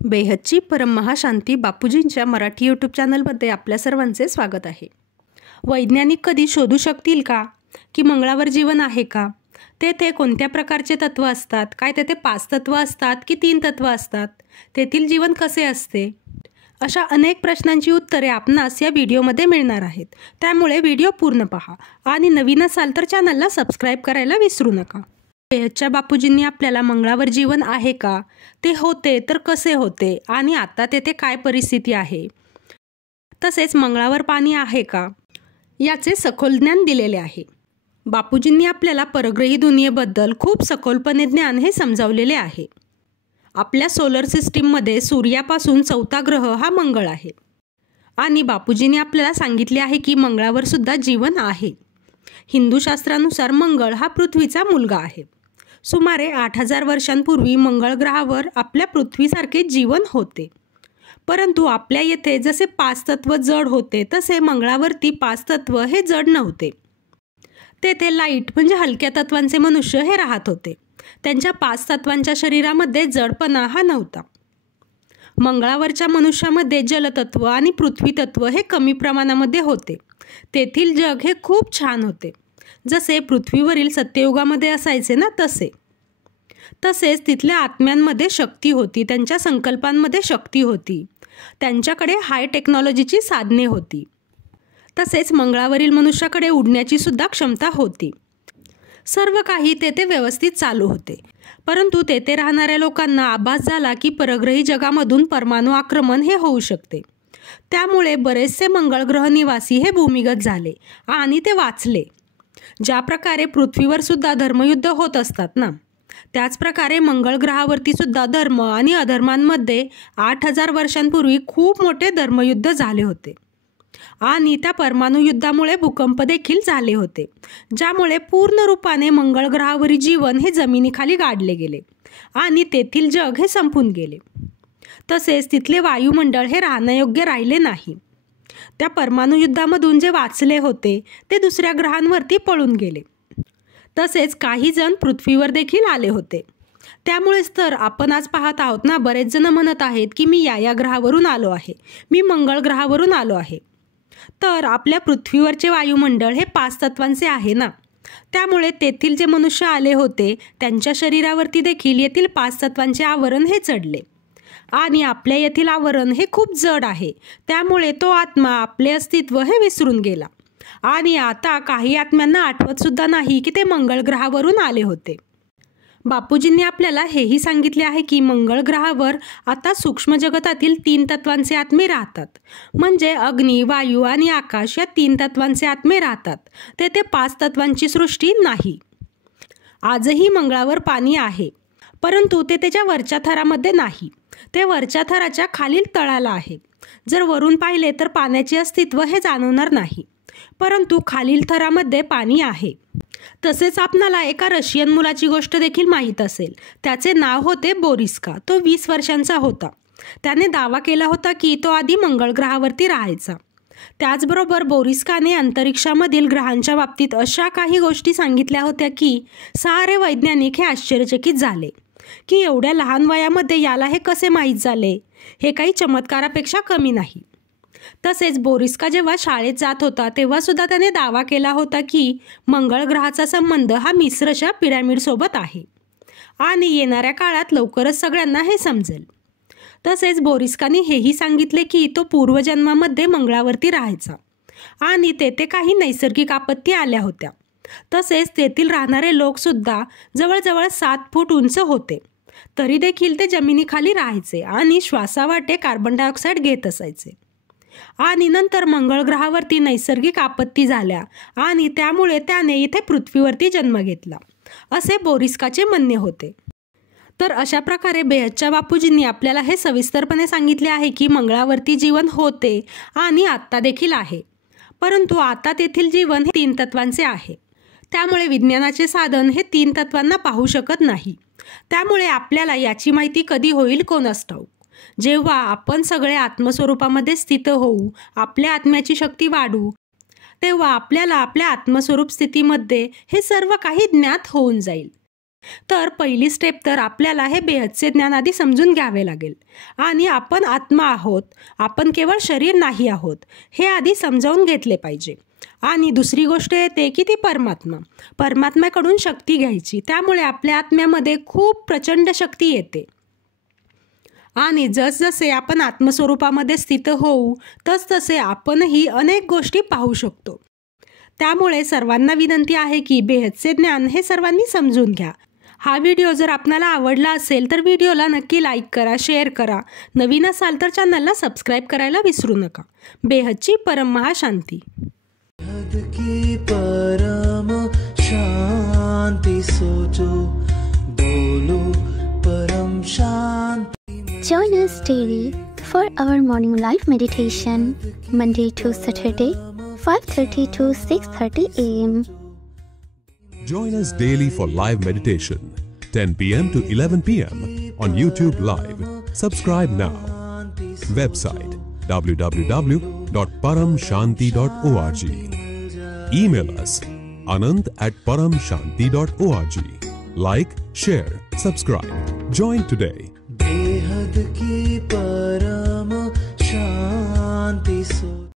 बेहदची परममहाशांती बापूजींच्या मराठी यूट्यूब चॅनलमध्ये आपल्या सर्वांचे स्वागत आहे। वैज्ञानिक कधी शोधू शकतील का की मंगळावर जीवन आहे का? तेथे कोणत्या प्रकारचे तत्व असतात? काय तेथे 5 तत्व असतात की 3 तत्व असतात? तेथील जीवन कसे असते? अशा अनेक प्रश्नांची उत्तरे आपणास या व्हिडिओमध्ये मिळणार आहेत। त्यामुळे व्हिडिओ पूर्ण पहा आणि नवीन असाल तर चॅनलला सबस्क्राइब करायला विसरू नका। बेहदच्या बापूजींनी आपल्याला मंगळावर जीवन आहे का, ते होते तर कसे होते आणि आता तेथे काय परिस्थिती आहे, तसेच मंगळावर पाणी आहे का, याचे सखोल ज्ञान दिलेले आहे। बापूजींनी आपल्याला परग्रही दुनियेबद्दल खूप सखोलपणे ज्ञान हे समजावलेले आहे। आपल्या सोलर सिस्टीममध्ये सूर्यापासून 4था ग्रह हा मंगळ आहे आणि बापूजींनी आपल्याला सांगितले आहे की मंगळावर सुद्धा जीवन आहे। हिंदू शास्त्रानुसार मंगळ हा पृथ्वीचा मुलगा आहे। सुमारे 8000 वर्षांपूर्वी मंगळ ग्रहावर आपल्या पृथ्वीसारखे जीवन होते, परंतु आपल्या येथे जसे 5 तत्व जड होते तसे मंगळावरती 5 तत्व हे जड नव्हते। तेथे लाईट म्हणजे हलक्या तत्वांचे मनुष्य हे राहत होते। त्यांच्या 5 तत्वांच्या शरीरामध्ये जडपणा हा नव्हता। मंगळावरच्या मनुष्यामध्ये जलतत्व आणि पृथ्वी तत्व हे कमी प्रमाणामध्ये होते। तेथील जग हे खूप छान होते, जसे पृथ्वीवरील सत्ययुगामध्ये असायचे ना तसे। तसेच तिथल्या आत्म्यांमध्ये शक्ती होती, त्यांच्या संकल्पांमध्ये शक्ती होती, त्यांच्याकडे हाय टेक्नॉलॉजीची साधने होती। तसेच मंगळावरील मनुष्याकडे उडण्याची सुद्धा क्षमता होती। सर्व काही तेथे व्यवस्थित चालू होते, परंतु तेथे राहणाऱ्या लोकांना आभास झाला की परग्रही जगामधून परमाणु आक्रमण हे होऊ शकते। त्यामुळे बरेचसे मंगळ ग्रह निवासी हे भूमिगत झाले आणि ते वाचले। ज्या प्रकारे पृथ्वीवर सुद्धा धर्मयुद्ध होत असतात ना, त्याच प्रकारे मंगळ ग्रहावरती सुद्धा धर्म आणि अधर्मांमध्ये 8000 वर्षांपूर्वी खूप मोठे धर्मयुद्ध झाले होते आणि त्या परमाणु युद्धामुळे भूकंप देखील झाले होते, ज्यामुळे पूर्ण रूपाने मंगळ ग्रहावरील जीवन हे जमिनीखाली गाडले गेले आणि तेथील जग हे संपून गेले। तसेच तिथले वायुमंडळ हे राहण्यायोग्य राहिले नाही। त्या परमाणु युद्धामधून जे वाचले होते ते दुसऱ्या ग्रहांवरती पळून गेले। तसेच काही जण पृथ्वीवर देखील आले होते। त्यामुळेच तर आपण आज पाहत आहोत ना, बरेच जण म्हणत आहेत की मी या ग्रहावरून आलो आहे, मी मंगळ ग्रहावरून आलो आहे। तर आपल्या पृथ्वीवरचे वायुमंडळ हे 5 तत्वांचे आहे ना, त्यामुळे तेथील जे मनुष्य आले होते त्यांच्या शरीरावरती देखील येथील 5 तत्वांचे आवरण हे चढले आणि आपल्या येथील आवरण हे खूप जड आहे। त्यामुळे तो आत्मा आपले अस्तित्व हे विसरून गेला आणि आता काही आत्म्यांना आठवत सुद्धा नाही की ते मंगळ ग्रहावरून आले होते। बापूजींनी आपल्याला हेही सांगितले आहे की मंगळ ग्रहावर आता सूक्ष्म जगतातील 3 तत्वांचे आत्मे राहतात, म्हणजे अग्नी, वायू आणि आकाश या 3 तत्वांचे आत्मे राहतात। तेथे 5 तत्वांची सृष्टी नाही। आजही मंगळावर पाणी आहे, परंतु ते त्याच्या वरच्या थरामध्ये नाही, ते वरच्या थराच्या खालील तळाला आहे। जर वरून पाहिले तर पाण्याचे अस्तित्व हे जाणवणार नाही, परंतु खालील थरामध्ये पाणी आहे। तसेच आपणाला एका रशियन मुलाची गोष्ट देखील माहीत असेल। त्याचे नाव होते बोरिस्का। तो 20 वर्षांचा होता। त्याने दावा केला होता की तो आधी मंगळ ग्रहावरती राहायचा। त्याचबरोबर बोरिस्काने अंतरिक्षामधील ग्रहांच्या बाबतीत अशा काही गोष्टी सांगितल्या होत्या की सारे वैज्ञानिक हे आश्चर्यचकित झाले की एवढ्या लहान वयामध्ये याला हे कसे माहीत झाले। हे काही चमत्कारापेक्षा कमी नाही। तसेच बोरिस्का जेव्हा शाळेत जात होता तेव्हा सुद्धा त्याने दावा केला होता की मंगळ ग्रहाचा संबंध हा मिस्रच्या पिरॅमिड सोबत आहे आणि येणाऱ्या काळात लवकरच सगळ्यांना हे समजेल। तसेच बोरिस्काने हेही सांगितले की तो पूर्वजन्मामध्ये मंगळावरती राहायचा आणि तेथे काही नैसर्गिक आपत्ती आल्या होत्या। तसेच तेथील राहणारे लोक सुद्धा जवळजवळ 7 फूट उंच होते, तरी देखील ते जमिनीखाली राहायचे आणि श्वासावाटे कार्बन डायऑक्साईड घेत असायचे। आणि नंतर मंगळ ग्रहावरती नैसर्गिक आपत्ती झाल्या आणि त्यामुळे त्याने इथे पृथ्वीवरती जन्म घेतला, असे बोरिस्काचे म्हणणे होते। तर अशा प्रकारे बेहदच्या बापूजींनी आपल्याला हे सविस्तरपणे सांगितले आहे की मंगळावरती जीवन होते आणि आत्ता देखील आहे, परंतु आता तेथील जीवन हे 3 तत्वांचे आहे। त्यामुळे विज्ञानाचे साधन हे 3 तत्वांना पाहू शकत नाही। त्यामुळे आपल्याला याची माहिती कधी होईल कोणास ठाऊक। जेव्हा आपण सगळे आत्मस्वरूपामध्ये स्थित होऊ, आपल्या आत्म्याची शक्ती वाढू, तेव्हा आपल्याला आपल्या आत्मस्वरूप स्थितीमध्ये हे सर्व काही ज्ञात होऊन जाईल। तर पहिली स्टेप तर आपल्याला हे बेहदचे ज्ञान आधी समजून घ्यावे लागेल आणि आपण आत्मा आहोत, आपण केवळ शरीर नाही आहोत हे आधी समजावून घेतले पाहिजे. आणि दुसरी गोष्ट येते की ती परमात्म्याकडून शक्ती घ्यायची. त्यामुळे आपल्या आत्म्यामध्ये खूप प्रचंड शक्ती येते आणि जसजसे आपण आत्मस्वरूपामध्ये स्थित होऊ तसतसे आपणही अनेक गोष्टी पाहू शकतो. त्यामुळे सर्वांना विनंती आहे की बेहदचे ज्ञान हे सर्वांनी समजून घ्या. हा व्हिडिओ जर आपल्याला आवडला असेल तर व्हिडिओला नक्की लाईक करा, शेअर करा. नवीन असाल तर चॅनलला सबस्क्राईब करायला विसरू नका. बेहदची परम महाशांती. की परम शांति सोचो बोलो परम शांति. Join us daily for our morning live meditation, Monday to Saturday, 5:30 to 6:30 a.m. Join us daily for live meditation, 10 p.m. to 11 p.m. on YouTube Live. Subscribe now. Website www.paramshanti.org. Email us anant@paramshanti.org. Like, share, subscribe. Join today. बेहद की परम शांति so